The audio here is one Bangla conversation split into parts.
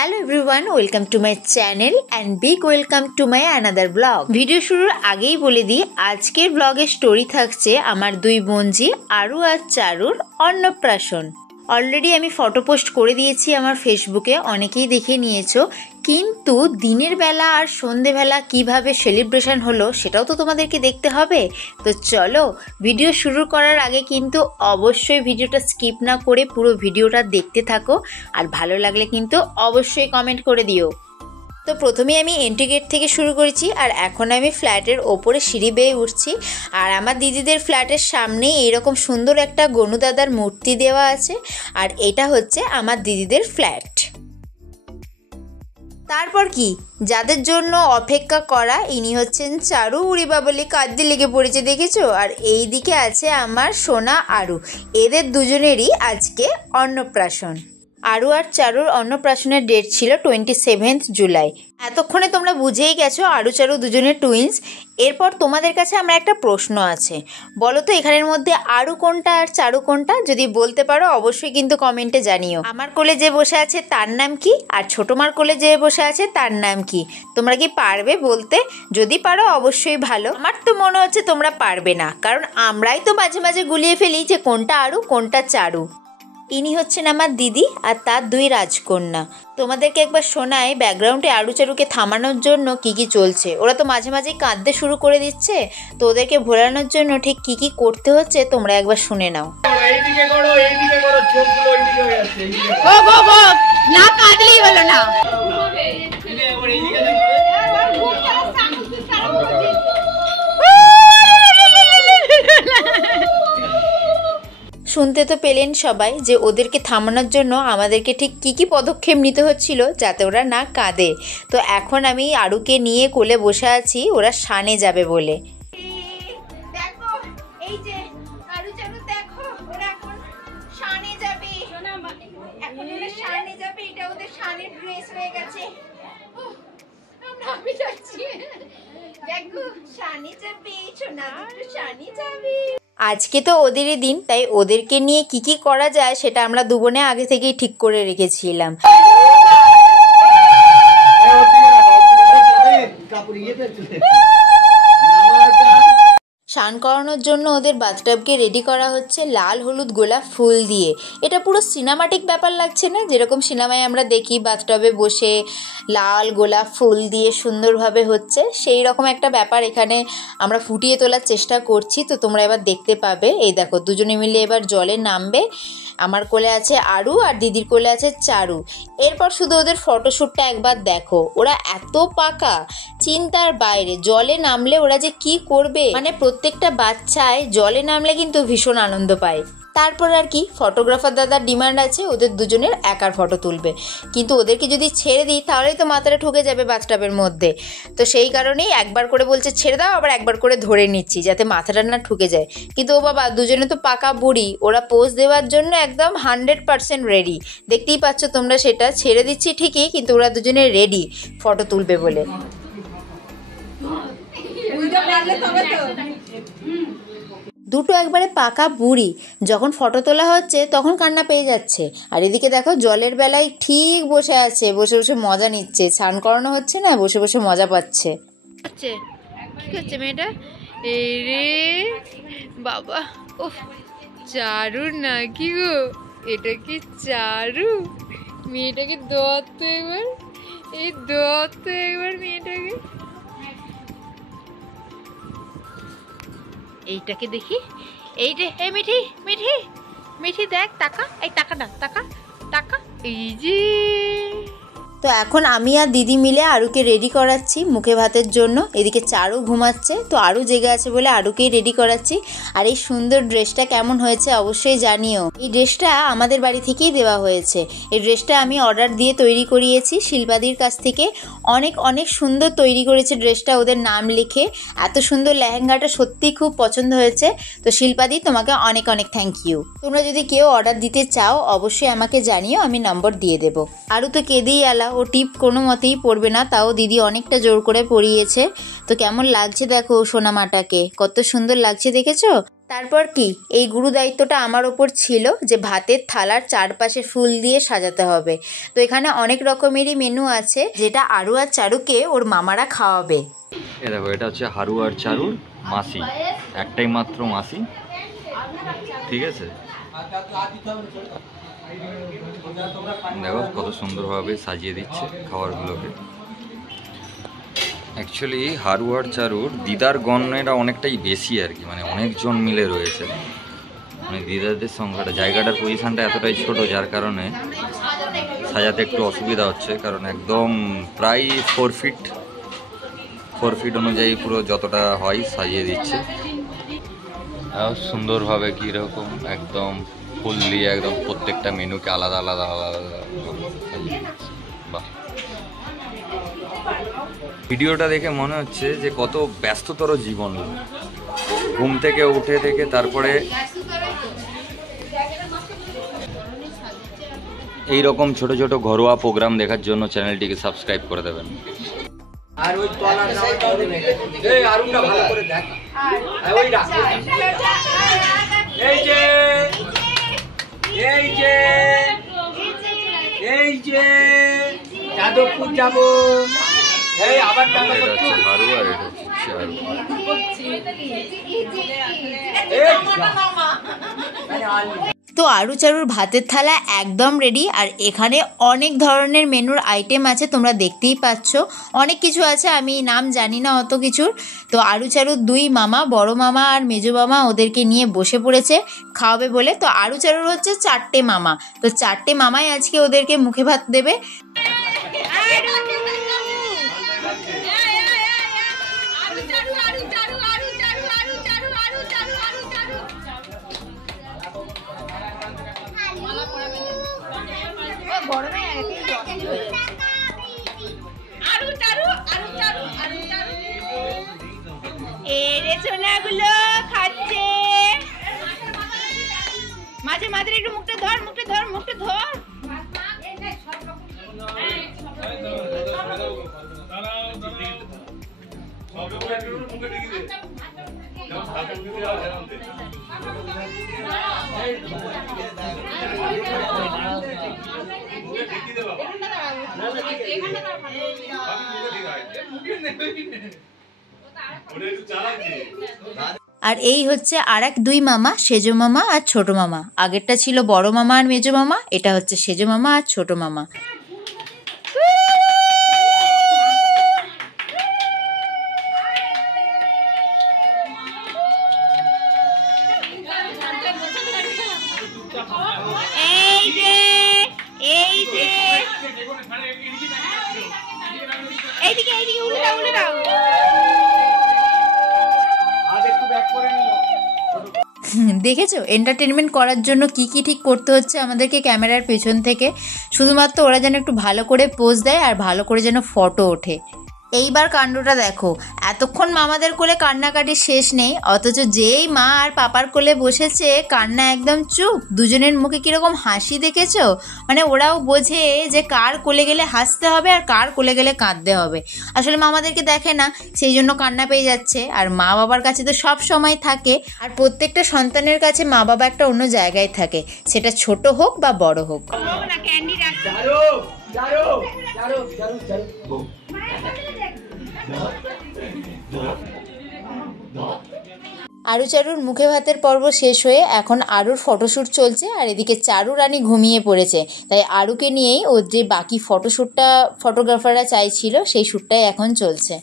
Hello everyone, welcome to my channel and big welcome to my another blog. Video শুরুর আগেই বলে দিই, আজকের ব্লগের স্টোরি থাকছে আমার দুই বোনজি আরু আর চারুর অন্নপ্রাশন। অলরেডি আমি ফটো পোস্ট করে দিয়েছি আমার ফেসবুকে, অনেকেই দেখে নিয়েছো, কিন্তু দিনের বেলা আর সন্ধেবেলা কিভাবে সেলিব্রেশন হলো সেটাও তো তোমাদেরকে দেখতে হবে। তো চলো, ভিডিও শুরু করার আগে কিন্তু অবশ্যই ভিডিওটা স্কিপ না করে পুরো ভিডিওটা দেখতে থাকো, আর ভালো লাগলে কিন্তু অবশ্যই কমেন্ট করে দিও। তো প্রথমেই আমি এন্ট্রি গেট থেকে শুরু করেছি, আর এখন আমি ফ্ল্যাটের ওপরে সিঁড়ি বেয়ে উঠছি। আর আমার দিদিদের ফ্ল্যাটের সামনে এইরকম সুন্দর একটা গনুদাদার মূর্তি দেওয়া আছে, আর এটা হচ্ছে আমার দিদিদের ফ্ল্যাট। তারপর কি, যাদের জন্য অপেক্ষা করা, ইনি হচ্ছেন চারু। উড়ি বাবলি কাঁদতে লেগে পড়েছে দেখেছো। আর এই দিকে আছে আমার সোনা আরু, এদের দুজনেরই আজকে অন্নপ্রাশন। আরু আর চারুর অন্নপ্রাশনের ডেট ছিল 27 জুলাই। এতক্ষণে তোমরা বুঝেই গেছো আরু চারু দুজনের টুইন্স। এরপর তোমাদের কাছে আমার একটা প্রশ্ন আছে, বলো তো এখানের মধ্যে আরু কোনটা আর চারু কোনটা? যদি বলতে পারো অবশ্যই কিন্তু কমেন্টে জানিও। আমার কোলে যে বসে আছে তার নাম কি, আর ছোটো মার কোলে যে বসে আছে তার নাম কি? তোমরা কি পারবে বলতে? যদি পারো অবশ্যই ভালো। আমার তো মনে হচ্ছে তোমরা পারবে না, কারণ আমরাই তো মাঝে মাঝে গুলিয়ে ফেলি যে কোনটা আরু কোনটা চারু। ইনি হচ্ছেন আমার দিদি আর তার দুই রাজকন্যা। তোমাদেরকে একবার শোনাই ব্যাকগ্রাউন্ডে আরু চারুকে থামানোর জন্য কি কি চলছে। ওরা তো মাঝে মাঝেই কাঁদতে শুরু করে দিচ্ছে, তো ওদেরকে ভোলানোর জন্য ঠিক কি কি করতে হচ্ছে তোমরা একবার শুনে নাও। না কাঁদলেই হলো না। শুনতে তো পেলেন সবাই যে ওদেরকে থামানোর জন্য আমাদেরকে ঠিক কি কি পদক্ষেপ নিতে হচ্ছিল যাতে ওরা না কাঁদে। তো এখন আমি আরুকে নিয়ে কোলে বসে আছি ওরা শানে যাবে বলে। দেখো এই যে আরু চারু, দেখো ওরা এখন শানে যাবে। এখন ওরা শানে যাবে, এটা ওদের শানের ড্রেস হয়ে গেছে। আমি যাচ্ছি, দেখো শানে যাবে, সোনা দুটো শানে যাবে। আজকে তো ওদেরই দিন, তাই ওদেরকে নিয়ে কি কি করা যায় সেটা আমরা দুবোনে আগে থেকেই ঠিক করে রেখেছিলাম। স্নান করানোর জন্য ওদের বাথটাবকে রেডি করা হচ্ছে লাল হলুদ গোলাপ ফুল দিয়ে। এটা পুরো সিনেমাটিক ব্যাপার লাগছে না? যেরকম সিনেমায় আমরা দেখি বাথটাবে বসে লাল গোলাপ ফুল দিয়ে সুন্দরভাবে হচ্ছে, সেই রকম একটা ব্যাপার এখানে আমরা ফুটিয়ে তোলার চেষ্টা করছি। তো তোমরা এবার দেখতে পাবে। এই দেখো দুজনে মিলে এবার জলে নামবে। আমার কোলে আছে আরু আর দিদির কোলে আছে চারু। এরপর শুধু ওদের ফটোশ্যুটটা একবার দেখো, ওরা এত পাকা, চিন্তার বাইরে। জলে নামলে ওরা যে কি করবে, মানে প্রত্যেকটা বাচ্চায় জলে নামলে কিন্তু ভীষণ আনন্দ পায়। তারপর আর কি, ফটোগ্রাফার দাদার ডিমান্ড আছে ওদের দুজনের একার ফটো তুলবে, কিন্তু ওদেরকে যদি ছেড়ে দিই তাহলেই তো মাথাটা ঠুকে যাবে বাথটাবের মধ্যে। তো সেই কারণেই একবার করে বলছে ছেড়ে দাও, আবার একবার করে ধরে নিচ্ছি যাতে মাথাটা না ঠুকে যায়। কিন্তু ও বাবা, দুজনে তো পাকা বুড়ি, ওরা পোজ দেওয়ার জন্য একদম 100% রেডি। দেখতেই পাচ্ছ তোমরা, সেটা ছেড়ে দিচ্ছি ঠিকই, কিন্তু ওরা দুজনে রেডি ফটো তুলবে বলে। দুটো একবারে পাকা বুড়ি, যখন ফটো তোলা হচ্ছে তখন কান্না পেয়ে যাচ্ছে। আর এদিকে দেখো জলের বেলায় ঠিক বসে আছে, বসে বসে মজা নিচ্ছে। স্নান করানো হচ্ছে না, বসে বসে মজা পাচ্ছে। কি করছে মেয়েটা? এই রে বাবা, উফ, চারু নাকি গো? এটা কি চারু? মেয়েটাকে দত্ত একবার, এই দত্ত একবার মেয়েটাকে। এইটাকে দেখি, এইটা, এই মিঠি মিঠি মিঠি দেখ, টাকা, এই টাকা না, টাকা টাকা, এই যে। তো এখন আমি আর দিদি মিলে আরুকে রেডি করাচ্ছি মুখে ভাতের জন্য। এদিকে চারু ঘুমাচ্ছে, তো আরু জেগে আছে বলে আরুকেই রেডি করাচ্ছি। আর এই সুন্দর ড্রেসটা কেমন হয়েছে অবশ্যই জানিও। এই ড্রেসটা আমাদের বাড়ি থেকেই দেওয়া হয়েছে। এই ড্রেসটা আমি অর্ডার দিয়ে তৈরি করিয়েছি শিল্পাদির কাছ থেকে। অনেক অনেক সুন্দর তৈরি করেছে ড্রেসটা, ওদের নাম লিখে। এত সুন্দর লেহেঙ্গাটা সত্যিই খুব পছন্দ হয়েছে। তো শিল্পাদি, তোমাকে অনেক অনেক থ্যাংক ইউ। তোমরা যদি কেউ অর্ডার দিতে চাও অবশ্যই আমাকে জানিও, আমি নম্বর দিয়ে দেবো। আরু তো কেঁদেই আলা, ও টিপ কোনো মতেই পড়বে না, তাও দিদি অনেকটা জোর করে পরিয়েছে। তো কেমন লাগছে দেখো সোনামাটাকে, কত সুন্দর লাগছে দেখেছো? তারপর কি এই গুরু দায়িত্বটা আমার ওপর ছিল যে ভাতের থালার চারপাশে ফুল দিয়ে সাজাতে হবে। তো এখানে অনেক রকমেরই মেনু আছে যেটা আরু আর চারুকে ওর মামারা খাওয়াবে। এই দেখো, এটা হচ্ছে হারু আর চারুর মাসি, একটাই মাত্র মাসি, ঠিক আছে। দেখো কত সুন্দরভাবে সাজিয়ে দিচ্ছে খাবারগুলোকে। অ্যাকচুয়ালি হারু আর চারুর দিদার গণেরা অনেকটাই বেশি আর কি, মানে অনেকজন মিলে রয়েছে, মানে দিদারদের সংখ্যাটা, জায়গাটার পজিশনটা এতটাই ছোট যার কারণে সাজাতে একটু অসুবিধা হচ্ছে, কারণ একদম প্রায় 4 ফিট অনুযায়ী পুরো যতটা হয় সাজিয়ে দিচ্ছে। সুন্দরভাবে কীরকম একদম ফুল দিয়ে একদম প্রত্যেকটা মেনুকে আলাদা আলাদা আলাদা সাজিয়ে দিচ্ছে। বাহ, ভিডিওটা দেখে মনে হচ্ছে যে কত ব্যস্ততর জীবন। ঘুম থেকে উঠে থেকে তারপরে এই রকম ছোট ছোট ঘরোয়া প্রোগ্রাম দেখার জন্য চ্যানেলটিকে সাবস্ক্রাইব করে দেবেন। আর ওই তলার নামটাও দেবে, এই আরুটা ভালো করে দেখ, ওই রাখ, এই যে এই যে এই যে যাদবপুর যাবো, এই আবার টাকা এটা হচ্ছে হারু আর এটা হচ্ছে চারু। তো আরু চারুর ভাতের থালা একদম রেডি। আর এখানে অনেক ধরনের মেনুর আইটেম আছে, তোমরা দেখতেই পাচ্ছ। অনেক কিছু আছে, আমি নাম জানি না অত কিছুর। তো আরু চারুর 2 মামা, বড় মামা আর মেজো মামা ওদেরকে নিয়ে বসে পড়েছে খাওয়াবে বলে। তো আরু চারুর হচ্ছে 4টে মামা, তো 4টে মামাই আজকে ওদেরকে মুখে ভাত দেবে। সোনাগুলো খাচ্ছে, মাঝে মাঝে একটু মুখটা ধর, মুখটা ধর, মুখটা ধর। আর এই হচ্ছে আর এক 2 মামা, সেজো মামা আর ছোট মামা। আগেরটা ছিল বড় মামা আর মেজো মামা, এটা হচ্ছে সেজো মামা আর ছোট মামা। এই যে এইদিকে এইদিকে উল্টে দাও, উল্টে দাও। দেখেছো এন্টারটেনমেন্ট করার জন্য কি কি ঠিক করতে হচ্ছে আমাদেরকে ক্যামেরার পেছন থেকে, শুধুমাত্র ওরা যেন একটু ভালো করে পোজ দেয় আর ভালো করে যেন ফটো ওঠে। এইবার কাণ্ডটা দেখো, এতক্ষণ মামাদের কোলে কান্নাকাটি শেষ নেই, অথচ যেই মা আর পাপার কোলে বসেছে কান্না একদম চুপ। দুজনের মুখে কীরকম হাসি দেখেছো, মানে ওরাও বোঝে যে কার কোলে গেলে হাসতে হবে আর কার কোলে গেলে কাঁদতে হবে। আসলে মামাদেরকে দেখে না, সেই জন্য কান্না পেয়ে যাচ্ছে। আর মা বাবার কাছে তো সব সময় থাকে, আর প্রত্যেকটা সন্তানের কাছে মা বাবা একটা অন্য জায়গায় থাকে, সেটা ছোট হোক বা বড় হোক। আরু চারুর মুখে ভাতের পর্ব শেষ হয়ে এখন আরুর ফটোশ্যুট চলছে, আর এদিকে চারু রানী ঘুমিয়ে পড়েছে। তাই আরুকে নিয়েই ওর যে বাকি ফটোশ্যুটটা ফটোগ্রাফাররা চাইছিল সেই শ্যুটটাই এখন চলছে।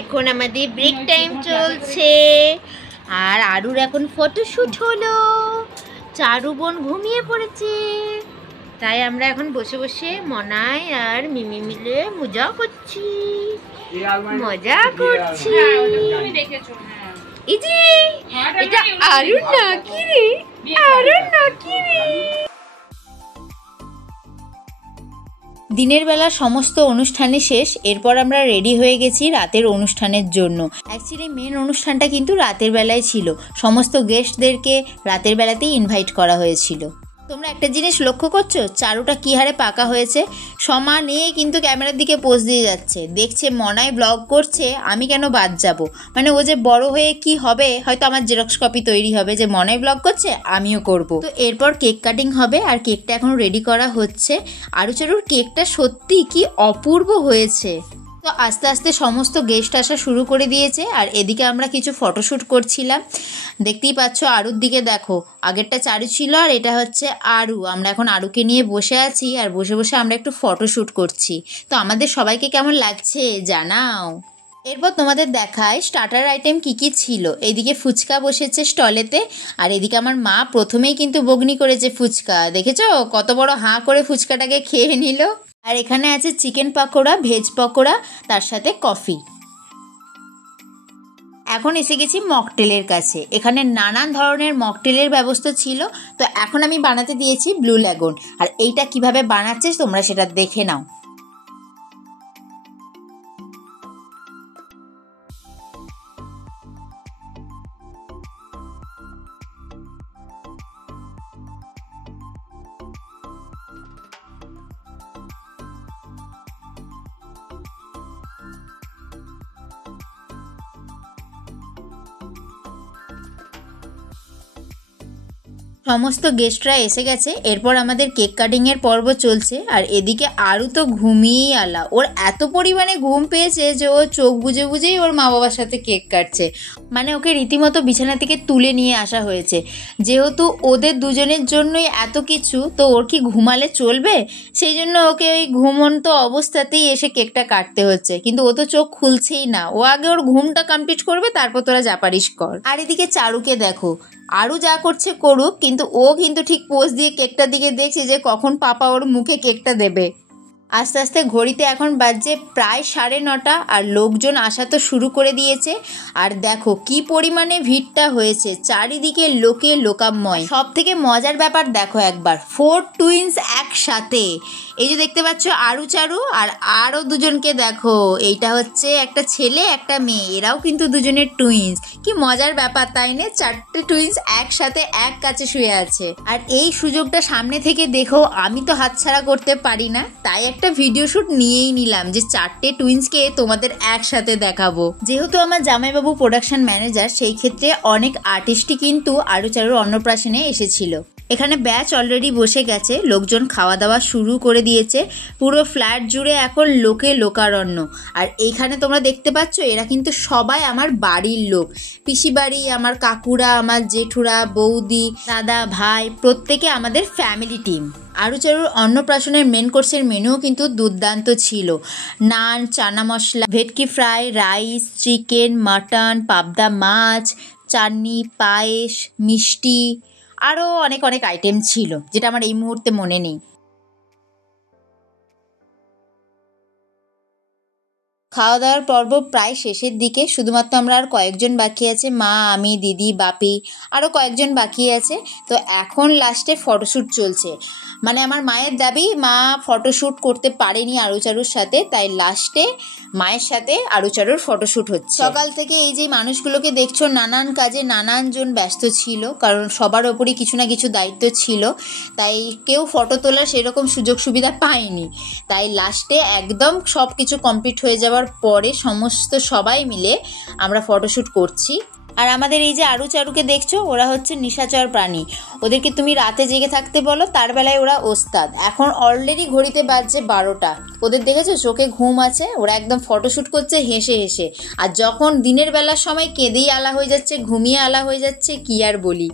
এখন আমাদের ব্রেক টাইম চলছে আর আরুর এখন ফটোশ্যুট হলো। চারু বোন ঘুমিয়ে পড়েছে, তাই আমরা এখন বসে বসে মনাই আর মিমি মিলে মজা করছি। এটা আরুর নাকি রে, আরুর নাকি রে। দিনের বেলা সমস্ত অনুষ্ঠানই শেষ, এরপর আমরা রেডি হয়ে গেছি রাতের অনুষ্ঠানের জন্য। অ্যাকচুয়ালি মেন অনুষ্ঠানটা কিন্তু রাতের বেলায় ছিল, সমস্ত গেস্টদেরকে রাতের বেলাতেই ইনভাইট করা হয়েছিল। তো তোমরা একটা জিনিস লক্ষ্য করছো, চারুটা কী হারে পাকা হয়েছে। সমানে কিন্তু ক্যামেরার দিকে পোজ দিয়ে যাচ্ছে, দেখছে মনায় ব্লগ করছে, আমি কেন বাদ যাব। মানে ও যে বড় হয়ে কি হবে, হয়তো আমার জেরক্স কপি তৈরি হবে যে মনায় ব্লগ করছে, আমিও করব। তো এরপর কেক কাটিং হবে, আর কেকটা এখন রেডি করা হচ্ছে। আরুচারুর কেকটা সত্যি কি অপূর্ব হয়েছে। তো আস্তে আস্তে সমস্ত গেস্ট আসা শুরু করে দিয়েছে, আর এদিকে আমরা কিছু ফটোশ্যুট করছিলাম। দেখতেই পাচ্ছ আরুর দিকে দেখো, আগেরটা চারু ছিল আর এটা হচ্ছে আরু। আমরা এখন আরুকে নিয়ে বসে আছি, আর বসে বসে আমরা একটু ফটোশ্যুট করছি। তো আমাদের সবাইকে কেমন লাগছে জানাও। এরপর তোমাদের দেখায় স্টার্টার আইটেম কি কি ছিল। এইদিকে ফুচকা বসেছে স্টলেতে, আর এদিকে আমার মা প্রথমেই কিন্তু বগনি করেছে ফুচকা, দেখেছো কত বড় হাঁ করে ফুচকাটাকে খেয়ে নিল। আর এখানে আছে চিকেন পকোড়া, ভেজ পকোড়া, তার সাথে কফি। এখন এসে গেছি মকটেলের কাছে। এখানে নানান ধরনের মকটেলের ব্যবস্থা ছিল। তো এখন আমি বানাতে দিয়েছি ব্লু ল্যাগুন, আর এইটা কিভাবে বানাচ্ছে তোমরা সেটা দেখে নাও। সমস্ত গেস্টরা এসে গেছে, এরপর আমাদের কেক কাটিংয়ের পর্ব চলছে। আর এদিকে আরু তো ঘুমিয়েই আলা, ওর এত পরিমাণে ঘুম পেয়েছে যে ও চোখ বুজে বুঝেই ওর মা বাবার সাথে কেক কাটছে। মানে ওকে রীতিমতো বিছানা থেকে তুলে নিয়ে আসা হয়েছে, যেহেতু ওদের দুজনের জন্যই এত কিছু, তো ওর কি ঘুমালে চলবে, সেই জন্য ওকে ওই ঘুমন্ত অবস্থাতেই এসে কেকটা কাটতে হচ্ছে। কিন্তু ও তো চোখ খুলছেই না, ও আগে ওর ঘুমটা কমপ্লিট করবে, তারপর তোরা যা পারিস কর। আর এদিকে চারুকে দেখো, আরও যা করছে করুক, কিন্তু ও কিন্তু ঠিক পোজ দিয়ে কেকটার দিকে দেখছে যে কখন পাপা ওর মুখে কেকটা দেবে। আস্তে আস্তে ঘড়িতে এখন বাজছে প্রায় 9:30, আর লোকজন আসা তো শুরু করে দিয়েছে। আর দেখো কি পরিমাণে ভিড়টা হয়েছে, চারিদিকে লোকে লোকাময়। সব থেকে মজার ব্যাপার দেখো একবার, 4 টুইন্স একসাথে। এই যে দেখতে পাচ্ছ আরু চারু, আর আরও দুজনকে দেখো, এইটা হচ্ছে একটা ছেলে একটা মেয়ে, এরাও কিন্তু দুজনের টুইন্স। কি মজার ব্যাপার তাই না, 4টে টুইন্স একসাথে এক কাছে শুয়ে আছে। আর এই সুযোগটা সামনে থেকে দেখো, আমি তো হাতছাড়া করতে পারি না, তাই একটা ভিডিও শুট নিয়েই নিলাম যে 4টে টুইন্সকে তোমাদের একসাথে দেখাবো। যেহেতু আমার জামাইবাবু প্রোডাকশন ম্যানেজার, সেই ক্ষেত্রে অনেক আর্টিস্টই কিন্তু আরুচারুর অন্নপ্রাশনে এসেছিল। এখানে ব্যাচ অলরেডি বসে গেছে, লোকজন খাওয়া দাওয়া শুরু করে দিয়েছে। পুরো ফ্ল্যাট জুড়ে এখন লোকে লোকারণ্য। আর এইখানে তোমরা দেখতে পাচ্ছ, এরা কিন্তু সবাই আমার বাড়ির লোক, পিসি বাড়ি, আমার কাকুরা, আমার জেঠুরা, বৌদি, দাদা, ভাই, প্রত্যেকে আমাদের ফ্যামিলি টিম। আরুচারুর অন্নপ্রাশনের মেন কোর্সের মেনুও কিন্তু দুর্দান্ত ছিল। নান, চানা মশলা, ভেটকি ফ্রাই, রাইস, চিকেন, মাটন, পাবদা মাছ, চাটনি, পায়েস, মিষ্টি, আরও অনেক অনেক আইটেম ছিল, যেটা আমার এই মুহূর্তে মনে নেই। খাওয়া দাওয়ার পর্ব প্রায় শেষের দিকে, শুধুমাত্র আমরা আর কয়েকজন বাকি আছে, মা, আমি, দিদি, বাপি, আরও কয়েকজন বাকি আছে। তো এখন লাস্টে ফটোশ্যুট চলছে। মানে আমার মায়ের দাবি, মা ফটোশ্যুট করতে পারেনি আরুচারুর সাথে, তাই লাস্টে মায়ের সাথে আরুচারুর ফটোশ্যুট হচ্ছে। সকাল থেকে এই যে মানুষগুলোকে দেখছো, নানান কাজে নানানজন ব্যস্ত ছিল, কারণ সবার ওপরই কিছু না কিছু দায়িত্ব ছিল, তাই কেউ ফটো তোলার সেরকম সুযোগ সুবিধা পায়নি। তাই লাস্টে একদম সব কিছু কমপ্লিট হয়ে যাওয়ার পরে সমস্ত সবাই মিলে আমরা ফটোশ্যুট করছি। আর আমাদের এই যে আরুচারুকে দেখছো, ওরা হচ্ছে নিশাচর প্রাণী। ওদেরকে তুমি রাতে জেগে থাকতে বলো, তার বেলায় ওরা ওস্তাদ। এখন অলরেডি ঘড়িতে বাজছে 12টা। ওদের দেখেছো চোখে ঘুম আছে, ওরা একদম ফটোশ্যুট করছে হেসে হেসে। আর যখন দিনের বেলার সময় কেঁদেই আলা হয়ে যাচ্ছে, ঘুমিয়ে আলা হয়ে যাচ্ছে, কি আর বলি।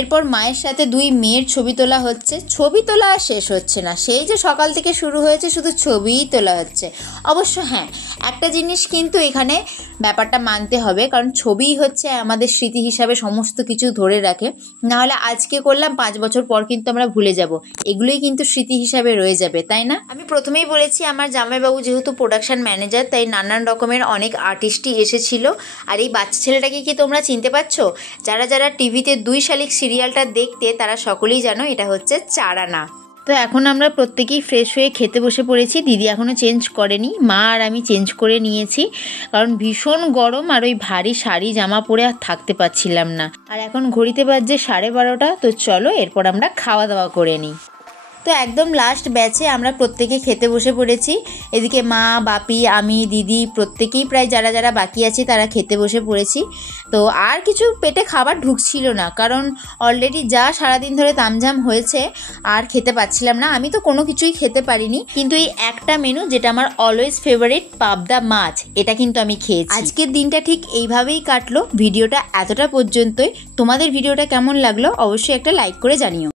এরপর মায়ের সাথে 2 মেয়ের ছবি তোলা হচ্ছে। ছবি তোলা আর শেষ হচ্ছে না, সেই যে সকাল থেকে শুরু হয়েছে, শুধু ছবিই তোলা হচ্ছে। অবশ্য হ্যাঁ, একটা জিনিস কিন্তু এখানে ব্যাপারটা মানতে হবে, কারণ ছবিই হচ্ছে আমাদের স্মৃতি হিসাবে সমস্ত কিছু ধরে রাখে। নাহলে আজকে করলাম, 5 বছর পর কিন্তু আমরা ভুলে যাব, এগুলোই কিন্তু স্মৃতি হিসাবে রয়ে যাবে, তাই না? আমি প্রথমেই বলেছি, আমার জামাইবাবু যেহেতু প্রোডাকশন ম্যানেজার, তাই নানান রকমের অনেক আর্টিস্টই এসেছিল। আর এই বাচ্চা ছেলেটাকে কি তোমরা চিনতে পারছো? যারা যারা টিভিতে 2 শালিক সিরিয়ালটা দেখতে, তারা সকলেই জানো এটা হচ্ছে চারানা। তো এখন আমরা প্রত্যেকেই ফ্রেশ হয়ে খেতে বসে পড়েছি। দিদি এখনও চেঞ্জ করেনি, মা আর আমি চেঞ্জ করে নিয়েছি, কারণ ভীষণ গরম আর ওই ভারী শাড়ি জামা পরে আর থাকতে পারছিলাম না। আর এখন ঘড়িতে বাজছে 12:30। তো চলো এরপর আমরা খাওয়া দাওয়া করে নিই। তো একদম লাস্ট ব্যাচে আমরা প্রত্যেকে খেতে বসে পড়েছি। এদিকে মা, বাপি, আমি, দিদি প্রত্যেকেই প্রায় যারা যারা বাকি আছে তারা খেতে বসে পড়েছি। তো আর কিছু পেটে খাবার ঢুকছিল না, কারণ অলরেডি যা সারাদিন ধরে তামঝাম হয়েছে আর খেতে পাচ্ছিলাম না। আমি তো কোনো কিছুই খেতে পারিনি, কিন্তু এই একটা মেনু যেটা আমার অলওয়েজ ফেভারিট, পাবদা মাছ, এটা কিন্তু আমি খেয়েছি। আজকের দিনটা ঠিক এইভাবেই কাটলো। ভিডিওটা এতটা পর্যন্তই। তোমাদের ভিডিওটা কেমন লাগলো অবশ্যই একটা লাইক করে জানিও।